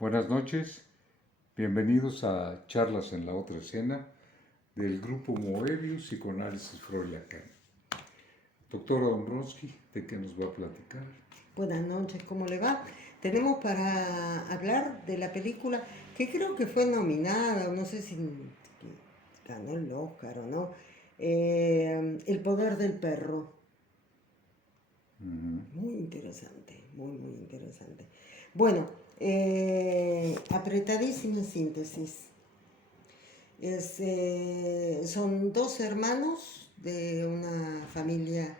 Buenas noches, bienvenidos a Charlas en la Otra Escena del Grupo Moebius Psicoanálisis Freud Lacan. Doctora Dombrowski, ¿de qué nos va a platicar? Buenas noches, ¿cómo le va? Tenemos para hablar de la película que creo que fue nominada, no sé si ganó el Oscar o no, El poder del perro. Muy interesante, muy interesante. Bueno, apretadísima síntesis. Son dos hermanos de una familia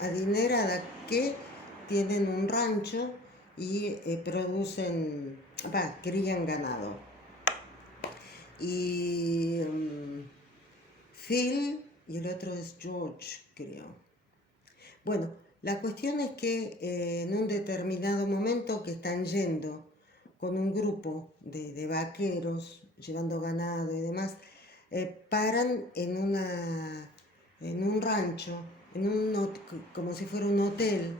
adinerada que tienen un rancho y crían ganado. Y Phil y el otro es George, creo. Bueno, la cuestión es que en un determinado momento que están yendo con un grupo de vaqueros, llevando ganado y demás, paran en un rancho, como si fuera un hotel,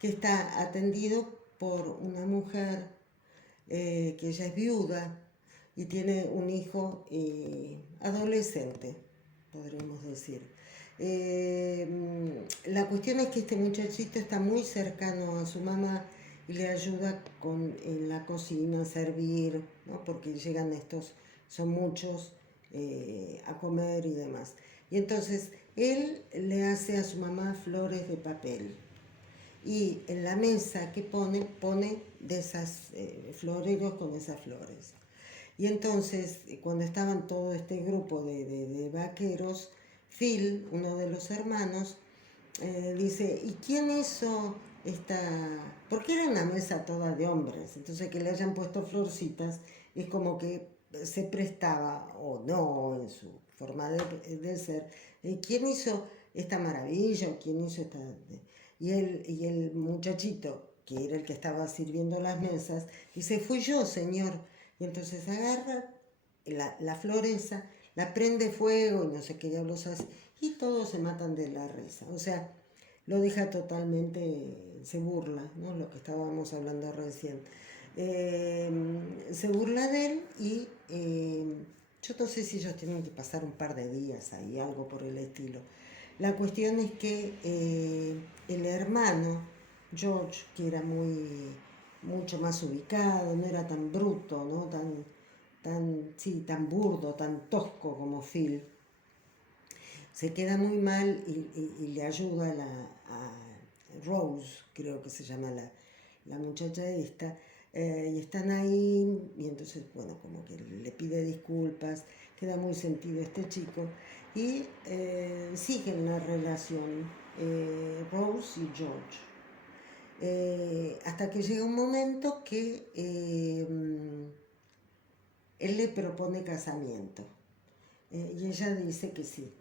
que está atendido por una mujer que ella es viuda y tiene un hijo adolescente, podríamos decir. La cuestión es que este muchachito está muy cercano a su mamá y le ayuda en la cocina a servir, ¿no? Porque llegan son muchos a comer y demás. Y entonces él le hace a su mamá flores de papel y en la mesa que pone de esas floreros con esas flores. Y entonces, cuando estaban todo este grupo de vaqueros, Phil, uno de los hermanos, dice, ¿y quién hizo esta...? Porque era una mesa toda de hombres, entonces que le hayan puesto florcitas es como que se prestaba, o no, en su forma de ser, ¿quién hizo esta maravilla? ¿O quién hizo esta...? Y el muchachito, que era el que estaba sirviendo las mesas, dice, fui yo, señor. Y entonces agarra la flor esa, la prende fuego y no sé qué diablos hace, y todos se matan de la risa. O sea, lo deja totalmente, se burla, ¿no? Lo que estábamos hablando recién. Se burla de él y yo no sé si ellos tienen que pasar un par de días ahí, algo por el estilo. La cuestión es que el hermano, George, que era mucho más ubicado, no era tan bruto, ¿no? Tan burdo, tan tosco como Phil, se queda muy mal y le ayuda a Rose, creo que se llama la muchacha esta, y están ahí, y entonces, bueno, como que le pide disculpas, queda muy sentido este chico, y siguen la relación Rose y George. Hasta que llega un momento que él le propone casamiento, y ella dice que sí.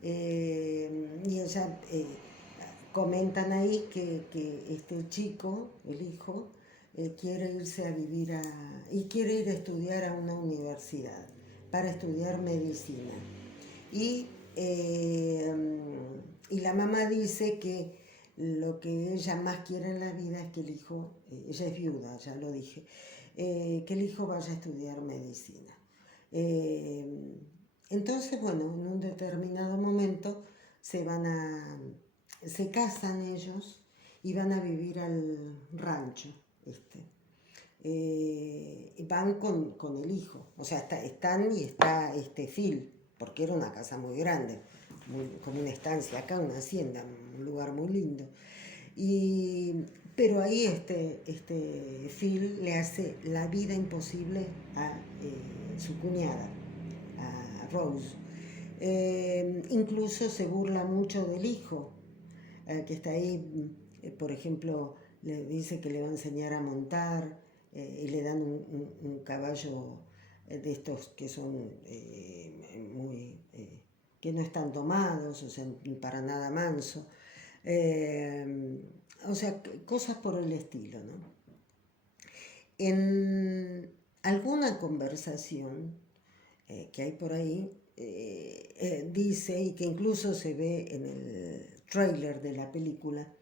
Y ella comentan ahí que este chico, el hijo, quiere irse a vivir y quiere ir a estudiar a una universidad para estudiar medicina. Y, eh, y la mamá dice que lo que ella más quiere en la vida es que el hijo, ella es viuda, ya lo dije, que el hijo vaya a estudiar medicina. Entonces, bueno, en un determinado momento se casan ellos y van a vivir al rancho. Y van con el hijo, o sea, están y está Phil, porque era una casa muy grande, como una estancia acá, una hacienda, un lugar muy lindo. Pero ahí Phil le hace la vida imposible a su cuñada, a Rose. Incluso se burla mucho del hijo, que está ahí, por ejemplo, le dice que le va a enseñar a montar y le dan un caballo de estos que son que no están tomados, o sea, para nada manso. O sea, cosas por el estilo, ¿no? En alguna conversación que hay por ahí, dice, y que incluso se ve en el trailer de la película,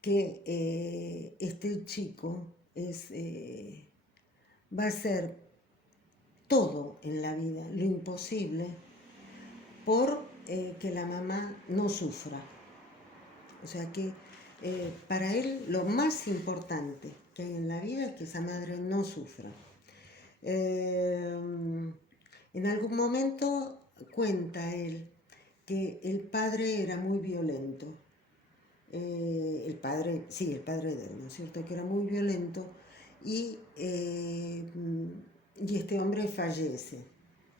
que este chico, va a hacer todo en la vida, lo imposible, por que la mamá no sufra. O sea que para él lo más importante que hay en la vida es que esa madre no sufra. En algún momento cuenta él que el padre era muy violento. El padre de él, ¿no es cierto? Que era muy violento y este hombre fallece.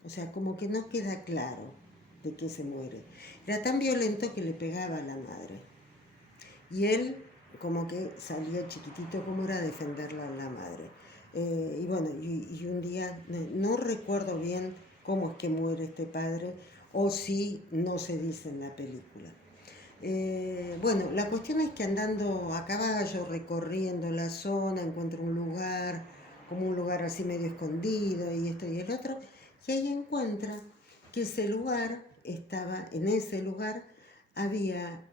O sea, como que no queda claro de qué se muere. Era tan violento que le pegaba a la madre. Y él como que salía chiquitito como era a defenderla a la madre. Y bueno, y un día, no recuerdo bien cómo es que muere este padre, o si no se dice en la película. Bueno, la cuestión es que andando a caballo, recorriendo la zona, encuentra un lugar, como un lugar así medio escondido, y esto y el otro, y ahí encuentra que en ese lugar había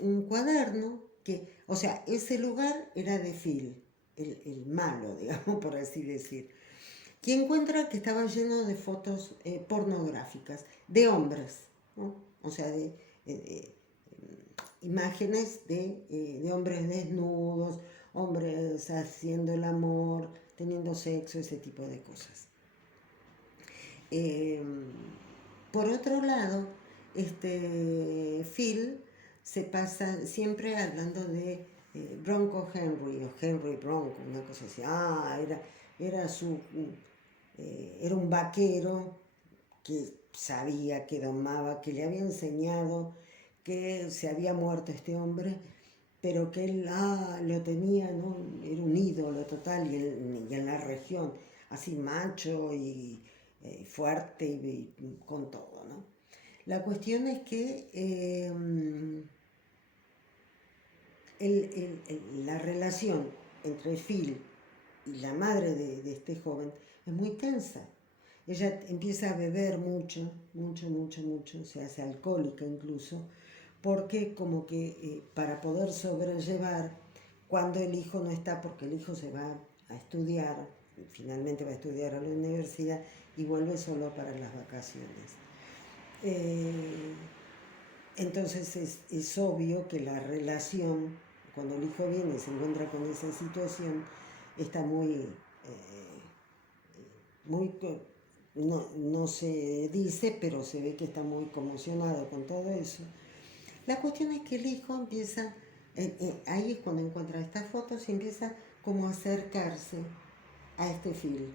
un cuaderno o sea, ese lugar era de Phil, el malo, digamos, por así decir, que encuentra que estaba lleno de fotos pornográficas de hombres, ¿no? O sea, imágenes de hombres desnudos, hombres haciendo el amor, teniendo sexo, ese tipo de cosas. Por otro lado, Phil se pasa siempre hablando de Bronco Henry o Henry Bronco, una cosa así. Era un vaquero que sabía, que domaba, que le había enseñado que se había muerto este hombre, pero que él lo tenía, ¿no? Era un ídolo total y en la región, así macho y fuerte y con todo, ¿no? La cuestión es que la relación entre Phil y la madre de este joven es muy tensa. Ella empieza a beber mucho, se hace alcohólica incluso, porque como que para poder sobrellevar cuando el hijo no está, porque el hijo se va a estudiar, finalmente va a estudiar a la universidad y vuelve solo para las vacaciones. Entonces es obvio que la relación, cuando el hijo viene y se encuentra con esa situación, está muy no se dice, pero se ve que está muy conmocionado con todo eso. La cuestión es que el hijo empieza, ahí es cuando encuentra estas fotos y empieza como a acercarse a este Phil.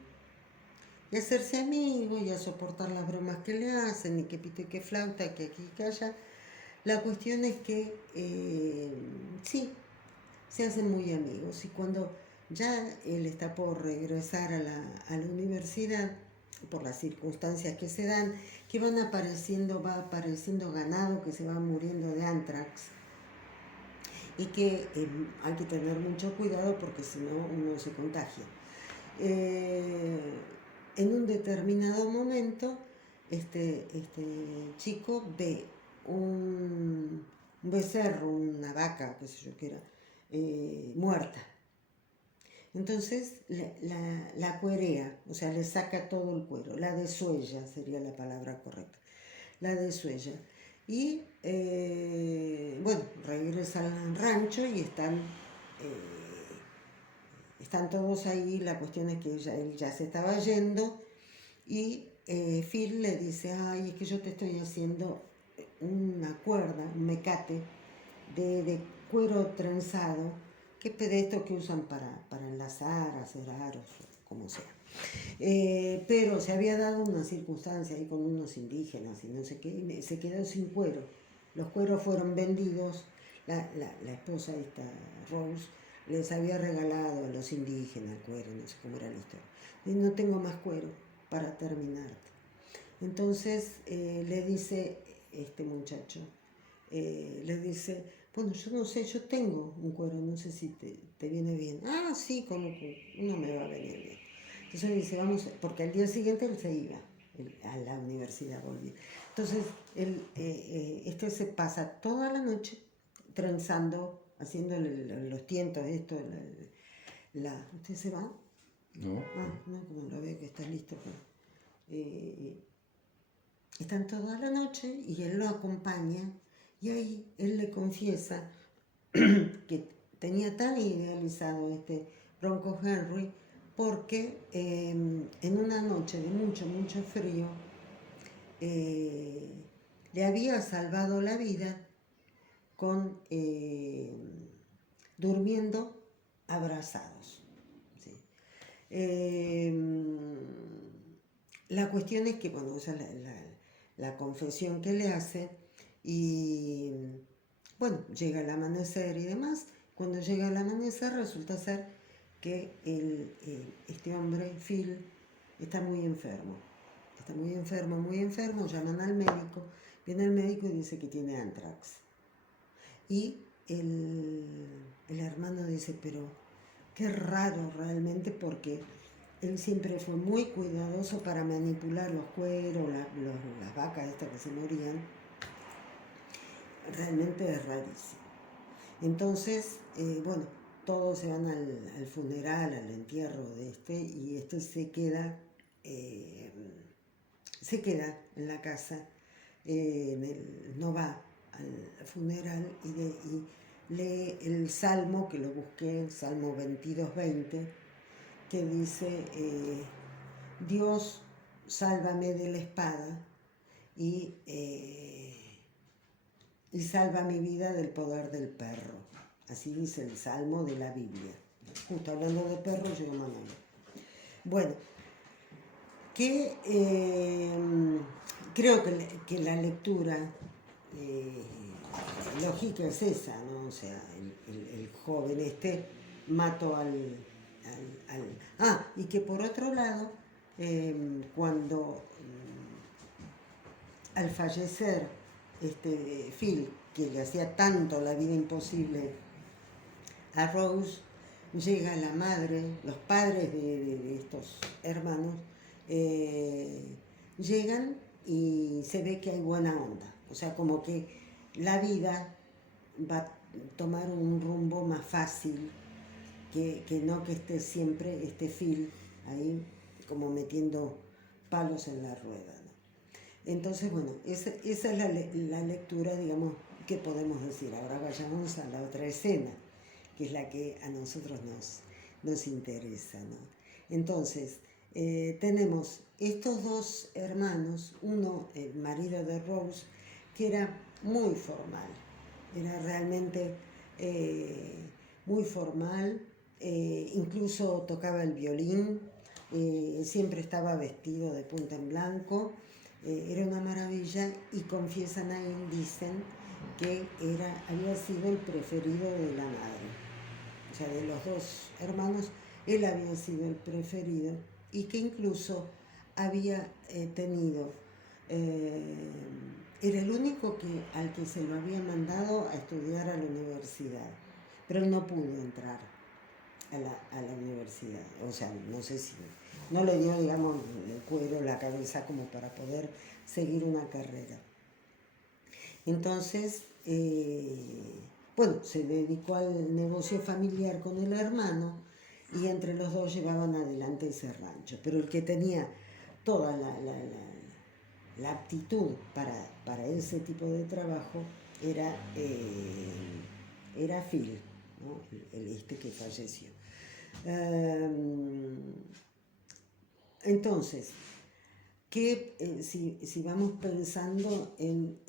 Y a hacerse amigo y a soportar las bromas que le hacen, y que pito y que flauta, que aquí y que allá. La cuestión es que sí, se hacen muy amigos, y cuando ya él está por regresar a la universidad, por las circunstancias que se dan, que va apareciendo ganado que se va muriendo de anthrax, y que hay que tener mucho cuidado porque si no uno se contagia. En un determinado momento, este chico ve un becerro, una vaca, qué sé yo qué era, muerta. Entonces la cuerea, o sea, le saca todo el cuero, la desuella sería la palabra correcta, la desuella. Y bueno, regresa al rancho y están todos ahí. La cuestión es que él ya se estaba yendo y Phil le dice, ay, es que yo te estoy haciendo una cuerda, un mecate de cuero trenzado, que es de estos que usan para enlazar, hacer aros, como sea. Pero se había dado una circunstancia ahí con unos indígenas y no sé qué, y se quedó sin cuero. Los cueros fueron vendidos, la esposa esta, Rose, les había regalado a los indígenas el cuero, no sé cómo era la historia. Y no tengo más cuero para terminarte. Entonces le dice este muchacho, le dice, bueno, yo no sé, yo tengo un cuero, no sé si te viene bien. Ah, sí, como no me va a venir bien. Entonces le dice, vamos, porque al día siguiente él se iba a la universidad, volvía. Entonces se pasa toda la noche trenzando, haciéndole los tientos, ¿Usted se va? No. No, como lo veo que está listo. Están toda la noche y él lo acompaña y ahí él le confiesa que tenía tan idealizado este Bronco Henry porque en una noche de mucho, mucho frío le había salvado la vida con durmiendo abrazados. ¿Sí? La cuestión es que, bueno, esa es la confesión que le hace y, bueno, llega el amanecer y demás. Cuando llega el amanecer resulta ser que este hombre, Phil, está muy enfermo. Está muy enfermo, llaman al médico, viene el médico y dice que tiene anthrax. Y el hermano dice, pero qué raro realmente, porque él siempre fue muy cuidadoso para manipular los cueros, las vacas estas que se morían. Realmente es rarísimo. Entonces, bueno, todos se van al funeral, al entierro de y se queda en la casa, no va al funeral y lee el salmo, que lo busqué, Salmo 22:20, que dice, Dios, sálvame de la espada y salva mi vida del poder del perro. Así dice el Salmo de la Biblia. Justo hablando de perro, llegó Manuel. Bueno, creo que la lectura lógica es esa, ¿no? O sea, el joven mató y que por otro lado, cuando al fallecer Phil, que le hacía tanto la vida imposible a Rose, llega la madre, los padres de estos hermanos, llegan y se ve que hay buena onda. O sea, como que la vida va a tomar un rumbo más fácil, que no que esté siempre Phil ahí como metiendo palos en la rueda, ¿no? Entonces, bueno, esa es la lectura, digamos, que podemos decir. Ahora vayamos a la otra escena, que es la que a nosotros nos interesa, ¿no? Entonces, tenemos estos dos hermanos, uno, el marido de Rose, que era muy formal, era realmente muy formal, incluso tocaba el violín, siempre estaba vestido de punta en blanco, era una maravilla, y confiesan ahí, dicen que había sido el preferido de la madre. O sea, de los dos hermanos, él había sido el preferido, y que incluso había tenido, era el único al que se lo había mandado a estudiar a la universidad, pero él no pudo entrar a la universidad. O sea, no sé si no le dio, digamos, el cuero, la cabeza como para poder seguir una carrera. Entonces, bueno, se dedicó al negocio familiar con el hermano y entre los dos llevaban adelante ese rancho. Pero el que tenía toda la aptitud para ese tipo de trabajo era Phil, ¿no? El que falleció. Entonces, si vamos pensando en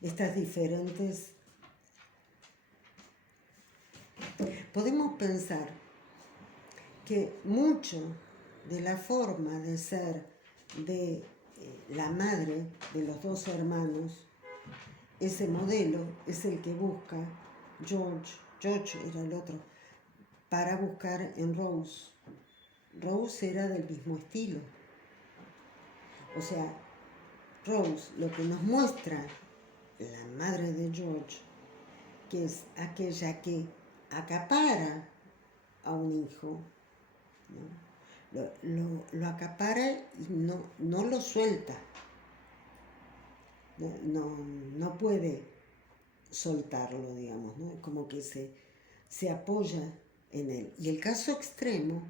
estas diferentes, podemos pensar que mucho de la forma de ser de la madre de los dos hermanos, ese modelo es el que busca George era el otro, para buscar en Rose. Rose era del mismo estilo. O sea, Rose, lo que nos muestra la madre de George, que es aquella que acapara a un hijo, ¿no? Lo acapara y no lo suelta. No puede soltarlo, digamos, ¿no? Como que se apoya en él. Y el caso extremo,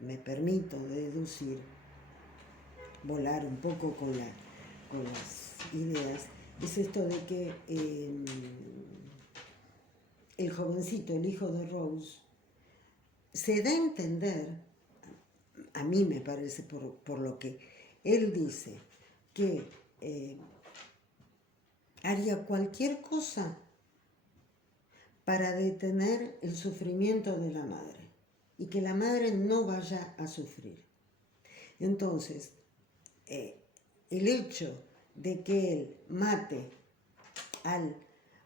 me permito deducir, volar un poco con las ideas, es esto de que el jovencito, el hijo de Rose, se da a entender, a mí me parece por lo que él dice, que haría cualquier cosa para detener el sufrimiento de la madre y que la madre no vaya a sufrir. Entonces, el hecho de que él mate al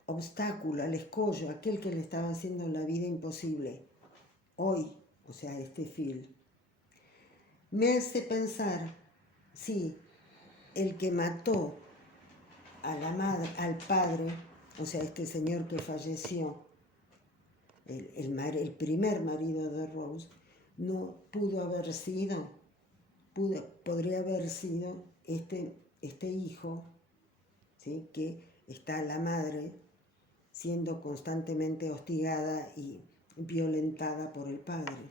obstáculo, al escollo, aquel que le estaba haciendo la vida imposible, hoy, o sea, este Phil, me hace pensar si el que mató a la madre, al padre, o sea, este señor que falleció, el primer marido de Rose, no pudo haber sido, podría haber sido este hijo, ¿sí? Que está la madre siendo constantemente hostigada y violentada por el padre.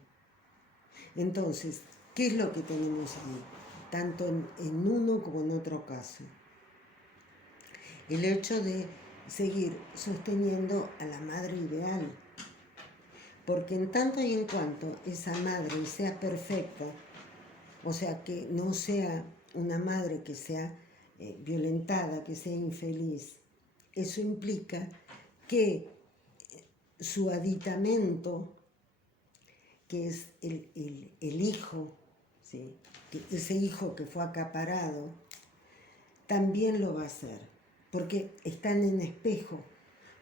Entonces, ¿qué es lo que tenemos ahí? Tanto en uno como en otro caso. El hecho de seguir sosteniendo a la madre ideal. Porque en tanto y en cuanto esa madre sea perfecta, o sea, que no sea una madre que sea violentada, que sea infeliz, eso implica que su aditamento, que es el hijo, ¿sí? Ese hijo que fue acaparado, también lo va a hacer, porque están en espejo.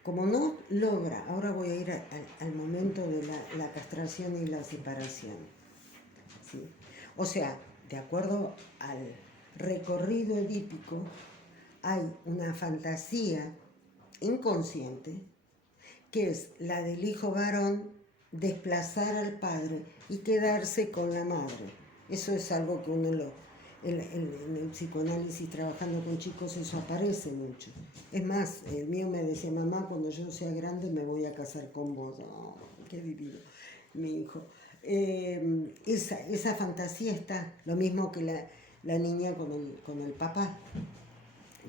Como no logra, ahora voy a ir al momento de la castración y la separación, ¿sí? O sea, de acuerdo al recorrido edípico, hay una fantasía inconsciente, que es la del hijo varón desplazar al padre y quedarse con la madre. Eso es algo que uno en el psicoanálisis, trabajando con chicos, eso aparece mucho. Es más, el mío me decía, mamá, cuando yo sea grande me voy a casar con vos. Oh, qué divino, mi hijo. Esa fantasía está, lo mismo que la niña con el papá.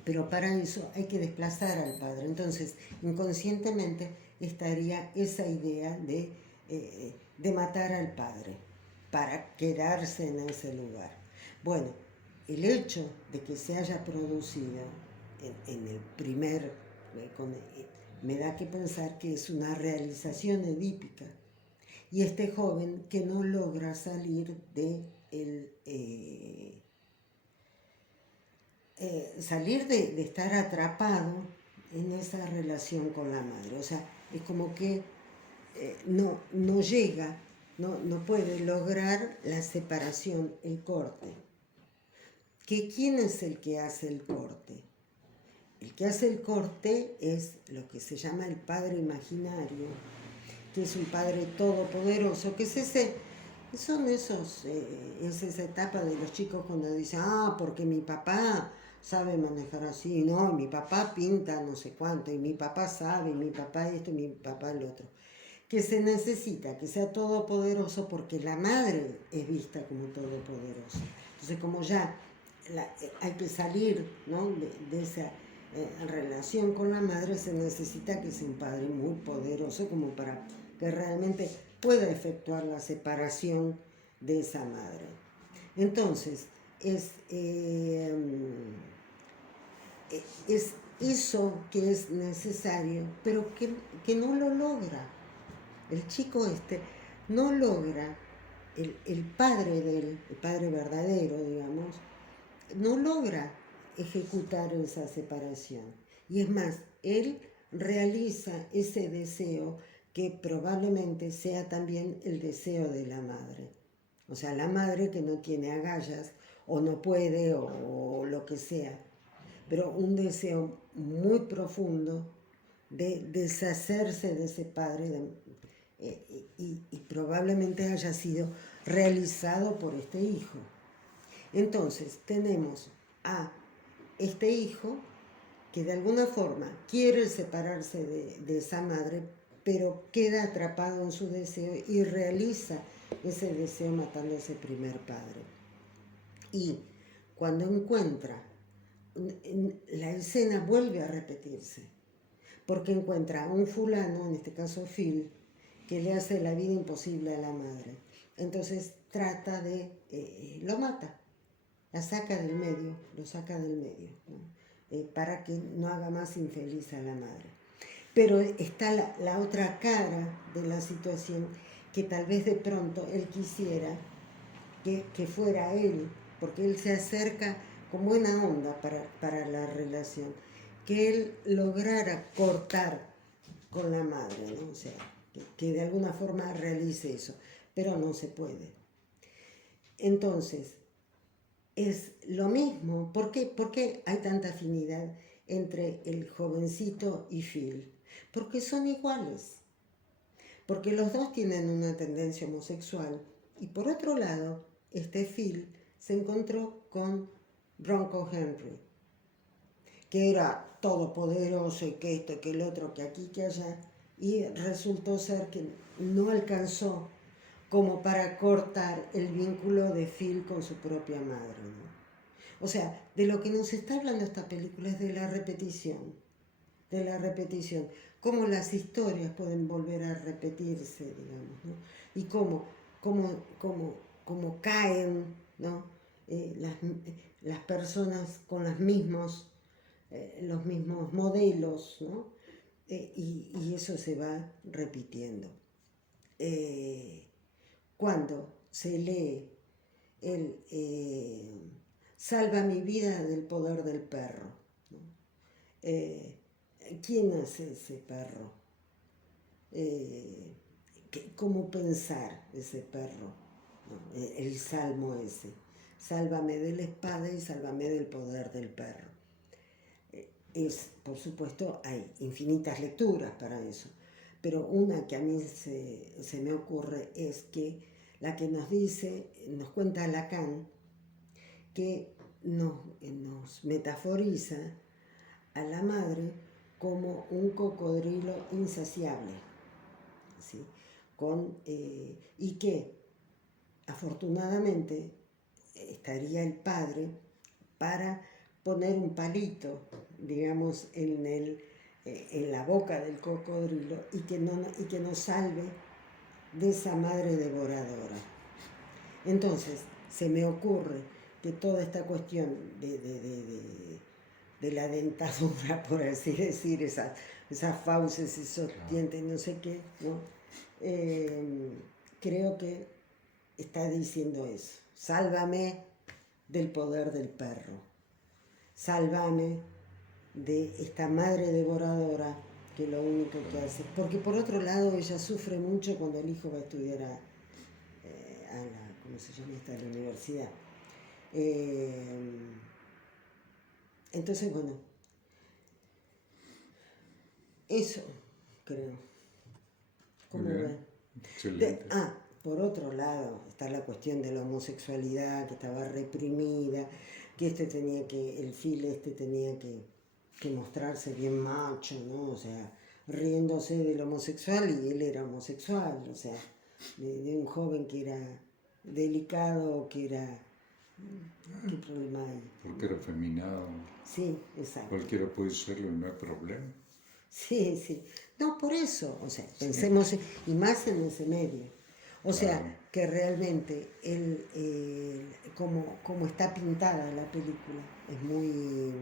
Pero para eso hay que desplazar al padre. Entonces, inconscientemente estaría esa idea de matar al padre para quedarse en ese lugar. Bueno, el hecho de que se haya producido en el primer, me da que pensar que es una realización edípica. Y este joven que no logra salir de salir de estar atrapado en esa relación con la madre. O sea, es como que no llega, no puede lograr la separación, el corte. ¿Quién es el que hace el corte? El que hace el corte es lo que se llama el padre imaginario, que es un padre todopoderoso, que es esa etapa de los chicos cuando dicen, porque mi papá sabe manejar así, no, mi papá pinta no sé cuánto, y mi papá sabe, y mi papá esto, y mi papá el otro. Que se necesita que sea todopoderoso porque la madre es vista como todopoderosa. Entonces, como ya hay que salir, ¿no? de esa relación con la madre, se necesita que sea un padre muy poderoso como para que realmente pueda efectuar la separación de esa madre. Entonces, es eso que es necesario, pero que no lo logra. El chico no logra, el padre el padre verdadero, digamos, no logra ejecutar esa separación. Y es más, él realiza ese deseo que probablemente sea también el deseo de la madre. O sea, la madre que no tiene agallas, o no puede, o lo que sea. Pero un deseo muy profundo de deshacerse de ese padre y probablemente haya sido realizado por este hijo. Entonces tenemos a este hijo que de alguna forma quiere separarse de esa madre pero queda atrapado en su deseo y realiza ese deseo matando a ese primer padre. Y cuando encuentra, la escena vuelve a repetirse, porque encuentra a un fulano, en este caso Phil, que le hace la vida imposible a la madre. Entonces trata de, lo mata, la saca del medio, lo saca del medio, ¿no? Para que no haga más infeliz a la madre. Pero está la otra cara de la situación, que tal vez de pronto él quisiera que fuera él, porque él se acerca con buena onda para la relación, que él lograra cortar con la madre, ¿no? O sea, que de alguna forma realice eso, pero no se puede. Entonces, es lo mismo. ¿Por qué hay tanta afinidad entre el jovencito y Phil? Porque son iguales. Porque los dos tienen una tendencia homosexual. Y por otro lado, Phil se encontró con Bronco Henry, que era todopoderoso y que esto, que el otro, que aquí, que allá. Y resultó ser que no alcanzó como para cortar el vínculo de Phil con su propia madre, ¿no? O sea, de lo que nos está hablando esta película es de la repetición, cómo las historias pueden volver a repetirse, digamos, ¿no? Y cómo caen, ¿no? Las personas con los mismos modelos, ¿no? Y eso se va repitiendo. Cuando se lee el Salva mi vida del poder del perro, ¿no? ¿Quién hace ese perro? ¿Cómo pensar ese perro? ¿No? El salmo ese. Sálvame de la espada y sálvame del poder del perro. Por supuesto, hay infinitas lecturas para eso, pero una que a mí se me ocurre es que la que nos cuenta Lacan, que nos metaforiza a la madre como un cocodrilo insaciable, ¿sí? Y que afortunadamente estaría el padre para poner un palito, digamos, en la boca del cocodrilo y que nos salve de esa madre devoradora. Entonces, se me ocurre que toda esta cuestión de la dentadura, por así decir, esas fauces, esos dientes, no sé qué, ¿no? Creo que está diciendo eso. Sálvame del poder del perro. Sálvame de esta madre devoradora que lo único que hace. Porque por otro lado ella sufre mucho cuando el hijo va a estudiar a la, ¿cómo se llama esta? A la universidad. Entonces, bueno, eso creo. ¿Cómo ven? Excelente. Por otro lado, está la cuestión de la homosexualidad, que estaba reprimida, que el Phil tenía que mostrarse bien macho, ¿no? O sea, riéndose del homosexual, y él era homosexual, o sea, de un joven que era delicado, que era... ¿Qué problema hay? Porque era afeminado. Sí, exacto. Cualquiera puede serlo y no hay problema. Sí. No, por eso, o sea, pensemos, y más en ese medio. O sea, que realmente como está pintada la película, es muy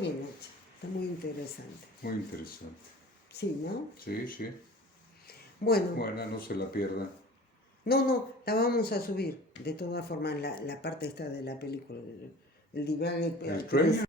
bien hecha, está muy interesante. Muy interesante. Sí, ¿no? Sí. Bueno, no se la pierdan. no, la vamos a subir, de todas formas, la parte esta de la película, el divague. ¿El trailer?